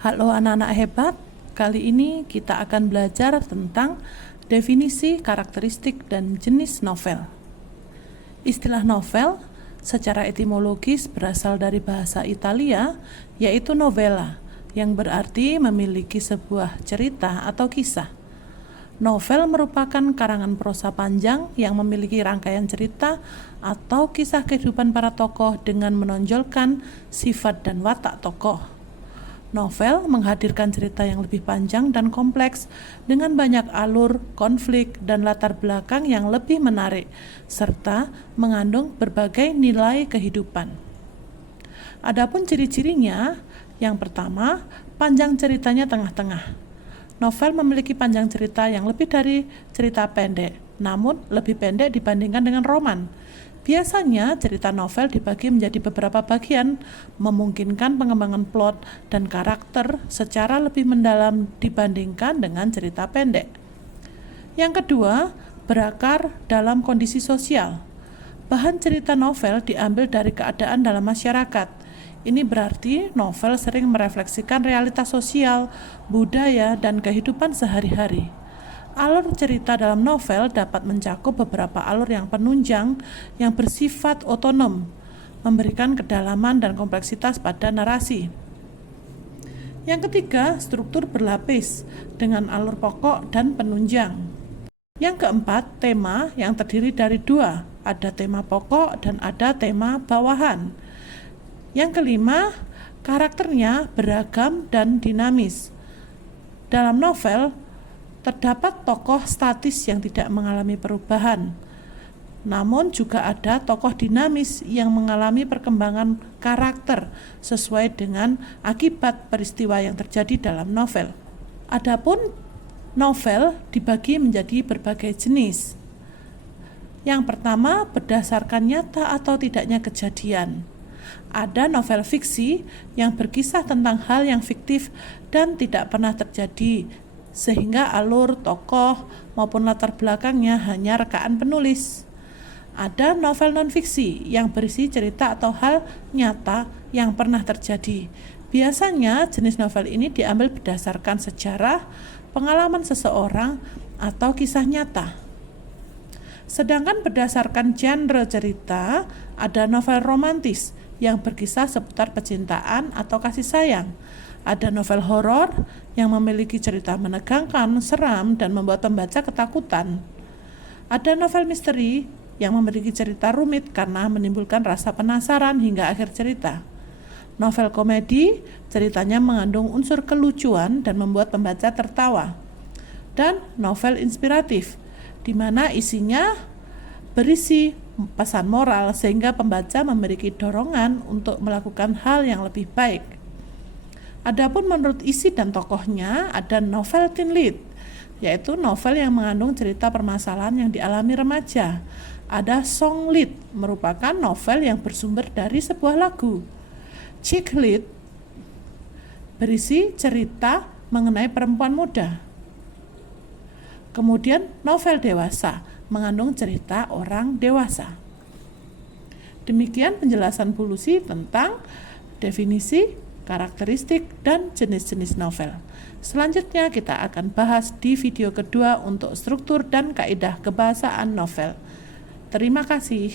Halo anak-anak hebat, kali ini kita akan belajar tentang definisi, karakteristik, dan jenis novel. Istilah novel secara etimologis berasal dari bahasa Italia, yaitu novella, yang berarti memiliki sebuah cerita atau kisah. Novel merupakan karangan prosa panjang yang memiliki rangkaian cerita atau kisah kehidupan para tokoh dengan menonjolkan sifat dan watak tokoh. Novel menghadirkan cerita yang lebih panjang dan kompleks dengan banyak alur, konflik, dan latar belakang yang lebih menarik, serta mengandung berbagai nilai kehidupan. Adapun ciri-cirinya, yang pertama, panjang ceritanya tengah-tengah. Novel memiliki panjang cerita yang lebih dari cerita pendek, namun lebih pendek dibandingkan dengan roman. Biasanya cerita novel dibagi menjadi beberapa bagian, memungkinkan pengembangan plot dan karakter secara lebih mendalam dibandingkan dengan cerita pendek. Yang kedua, berakar dalam kondisi sosial. Bahan cerita novel diambil dari keadaan dalam masyarakat. Ini berarti novel sering merefleksikan realitas sosial, budaya, dan kehidupan sehari-hari. Alur cerita dalam novel dapat mencakup beberapa alur yang penunjang yang bersifat otonom, memberikan kedalaman dan kompleksitas pada narasi. Yang ketiga, struktur berlapis dengan alur pokok dan penunjang. Yang keempat, tema yang terdiri dari dua, ada tema pokok dan ada tema bawahan. Yang kelima, karakternya beragam dan dinamis. Dalam novel, terdapat tokoh statis yang tidak mengalami perubahan, namun juga ada tokoh dinamis yang mengalami perkembangan karakter sesuai dengan akibat peristiwa yang terjadi dalam novel. Adapun novel dibagi menjadi berbagai jenis. Yang pertama, berdasarkan nyata atau tidaknya kejadian. Ada novel fiksi yang berkisah tentang hal yang fiktif dan tidak pernah terjadi, sehingga alur, tokoh, maupun latar belakangnya hanya rekaan penulis. Ada novel non-fiksi yang berisi cerita atau hal nyata yang pernah terjadi. Biasanya jenis novel ini diambil berdasarkan sejarah, pengalaman seseorang, atau kisah nyata. Sedangkan berdasarkan genre cerita, ada novel romantis yang berkisah seputar percintaan atau kasih sayang. Ada novel horor yang memiliki cerita menegangkan, seram, dan membuat pembaca ketakutan. Ada novel misteri yang memiliki cerita rumit karena menimbulkan rasa penasaran hingga akhir cerita. Novel komedi ceritanya mengandung unsur kelucuan dan membuat pembaca tertawa. Dan novel inspiratif, di mana isinya berisi pesan moral sehingga pembaca memiliki dorongan untuk melakukan hal yang lebih baik. Adapun menurut isi dan tokohnya, ada novel teen lead, yaitu novel yang mengandung cerita permasalahan yang dialami remaja. Ada song lead, merupakan novel yang bersumber dari sebuah lagu. Chick lead berisi cerita mengenai perempuan muda. Kemudian novel dewasa, mengandung cerita orang dewasa. Demikian penjelasan Bu Lucy tentang definisi, karakteristik, dan jenis-jenis novel. Selanjutnya kita akan bahas di video kedua untuk struktur dan kaidah kebahasaan novel. Terima kasih.